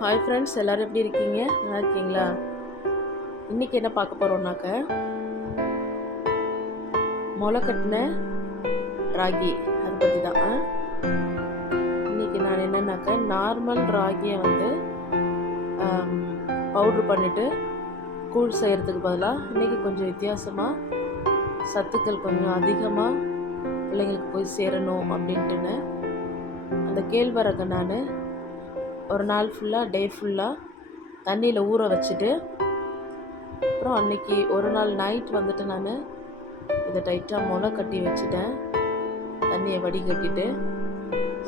Hi friends எல்லோரும் எப்படி இருக்கீங்க? நல்லா இருக்கீங்களா? இன்றைக்கி என்ன பார்க்க போகிறோம்னாக்க முளை கட்டின ராகி அதை பற்றி தான் இன்றைக்கி நான் என்னன்னாக்க நார்மல் ராகியை வந்து பவுட்ரு பண்ணிவிட்டு கூழ் செய்கிறதுக்கு பதிலாக இன்றைக்கி கொஞ்சம் வித்தியாசமாக சத்துக்கள் கொஞ்சம் அதிகமாக பிள்ளைங்களுக்கு போய் சேரணும் அப்படின்ட்டுன்னு அந்த கேழ்வரகை நான் ஒரு நாள் ஃபுல்லாக டே ஃபுல்லாக தண்ணியில் ஊற வச்சுட்டு அப்புறம் அன்றைக்கி ஒரு நாள் நைட் வந்துட்டு நான் இதை டைட்டாக முளை கட்டி வச்சுட்டேன். தண்ணியை வடிகட்டிட்டு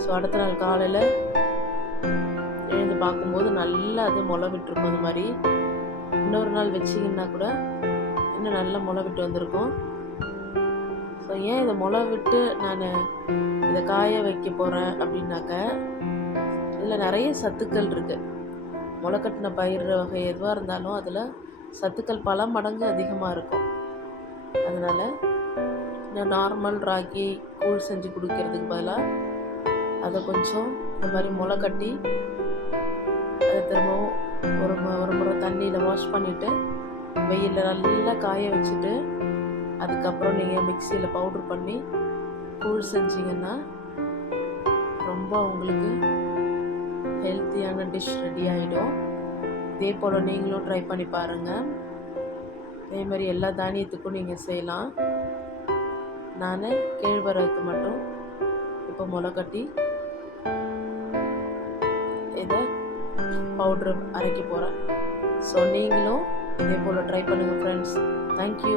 ஸோ அடுத்த நாள் காலையில் எழுந்து பார்க்கும்போது நல்லா அது முளை விட்டுருக்கும் அது மாதிரி. இன்னொரு நாள் வச்சிங்கன்னா கூட இன்னும் நல்லா முளை விட்டு வந்திருக்கும். ஸோ ஏன் இதை முளை விட்டு நான் இதை காய வைக்க போகிறேன் அப்படின்னாக்க இதில் நிறைய சத்துக்கள் இருக்குது முளைக்கட்டின பயிர் வகை எதுவாக இருந்தாலும் அதில் சத்துக்கள் பல மடங்கு அதிகமாக இருக்கும். அதனால் நான் நார்மல் ராகி கூழ் செஞ்சு குடிக்கிறதுக்கு பதிலாக அதை கொஞ்சம் இந்த மாதிரி முளை கட்டி அதை திரும்பவும் ஒரு ஒரு முறை தண்ணியில் வாஷ் பண்ணிவிட்டு வெயிலில் நல்லா காய வச்சுட்டு அதுக்கப்புறம் நீங்கள் மிக்சியில் பவுட்ரு பண்ணி கூழ் செஞ்சிங்கன்னா ரொம்ப உங்களுக்கு ஹெல்த்தியான டிஷ் ரெடி ஆகிடும் இதே போல் நீங்களும் ட்ரை பண்ணி பாருங்கள் அதே மாதிரி எல்லா தானியத்துக்கும் நீங்கள் செய்யலாம். நான் கேழ்வரகுக்கு மட்டும் இப்போ முளை கட்டி இதை பவுட்ரு அரைக்க போகிறேன் ஸோ நீங்களும் இதே போல் ட்ரை பண்ணுங்கள் ஃப்ரெண்ட்ஸ் தேங்க்யூ